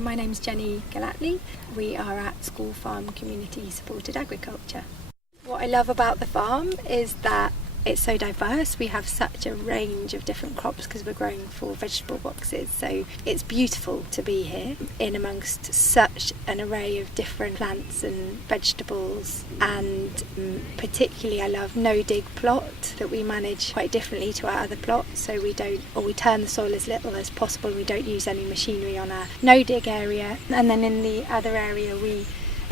My name's Jenny Galatly. We are at School Farm Community Supported Agriculture. What I love about the farm is that it's so diverse. We have such a range of different crops because we're growing 4 vegetable boxes, so it's beautiful to be here in amongst such an array of different plants and vegetables. And particularly I love no-dig plot that we manage quite differently to our other plots, so we turn the soil as little as possible. We don't use any machinery on our no-dig area, and then in the other area we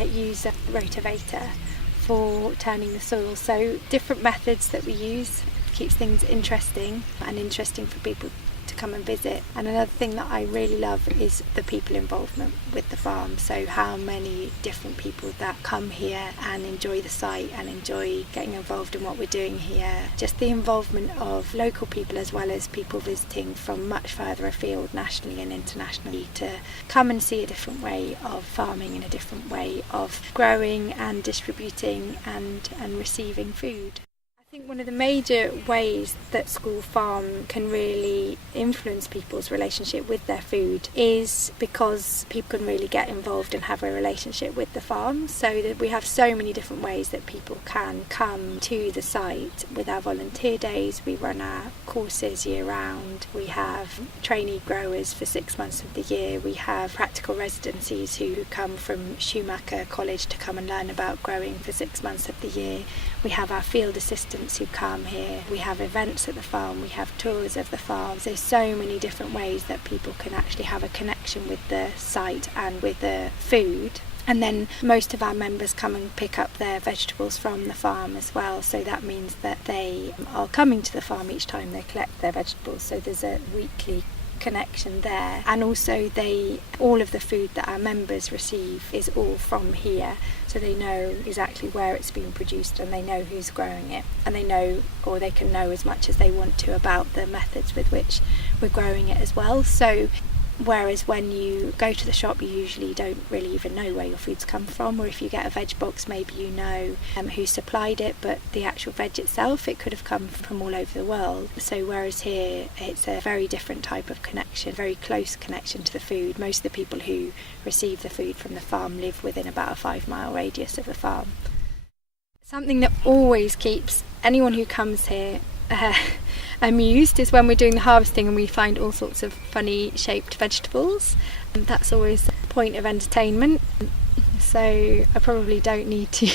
use a rotavator for turning the soil. So different methods that we use keeps things interesting for people to come and visit. And another thing that I really love is the people involvement with the farm. So how many different people that come here and enjoy the site and enjoy getting involved in what we're doing here. Just the involvement of local people as well as people visiting from much further afield nationally and internationally to come and see a different way of farming and a different way of growing and distributing and receiving food. I think one of the major ways that School Farm can really influence people's relationship with their food is because people can really get involved and have a relationship with the farm. So that we have so many different ways that people can come to the site with our volunteer days. We run our courses year round. We have trainee growers for 6 months of the year. We have practical residencies who come from Schumacher College to come and learn about growing for 6 months of the year. We have our field assistants who come here. We have events at the farm. We have tours of the farm. There's so many different ways that people can actually have a connection with the site and with the food. And then most of our members come and pick up their vegetables from the farm as well. So that means that they are coming to the farm each time they collect their vegetables. So there's a weekly connection there, and also all of the food that our members receive is all from here, so they know exactly where it's being produced and they know who's growing it, and they can know as much as they want to about the methods with which we're growing it as well. So whereas when you go to the shop you usually don't really even know where your food's come from, or if you get a veg box maybe you know who supplied it, but the actual veg itself, it could have come from all over the world. So whereas here it's a very different type of connection, very close connection to the food. Most of the people who receive the food from the farm live within about a 5-mile radius of the farm. Something that always keeps anyone who comes here amused is when we're doing the harvesting and we find all sorts of funny shaped vegetables, and that's always a point of entertainment. So I probably don't need to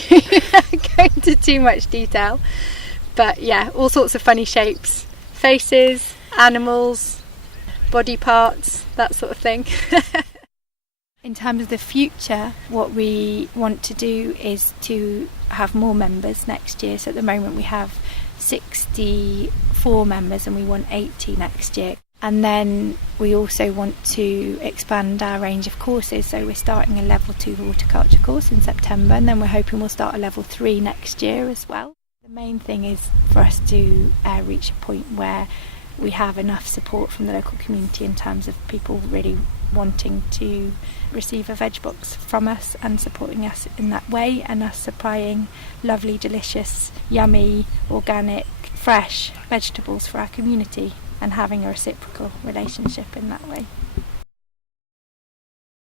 go into too much detail, but yeah, all sorts of funny shapes, faces, animals, body parts, that sort of thing. In terms of the future, what we want to do is to have more members next year. So at the moment we have 64 members and we want 80 next year. And then we also want to expand our range of courses. So we're starting a level 2 horticulture course in September, and then we're hoping we'll start a level 3 next year as well. The main thing is for us to reach a point where we have enough support from the local community in terms of people really wanting to receive a veg box from us and supporting us in that way, and us supplying lovely, delicious, yummy, organic, fresh vegetables for our community and having a reciprocal relationship in that way.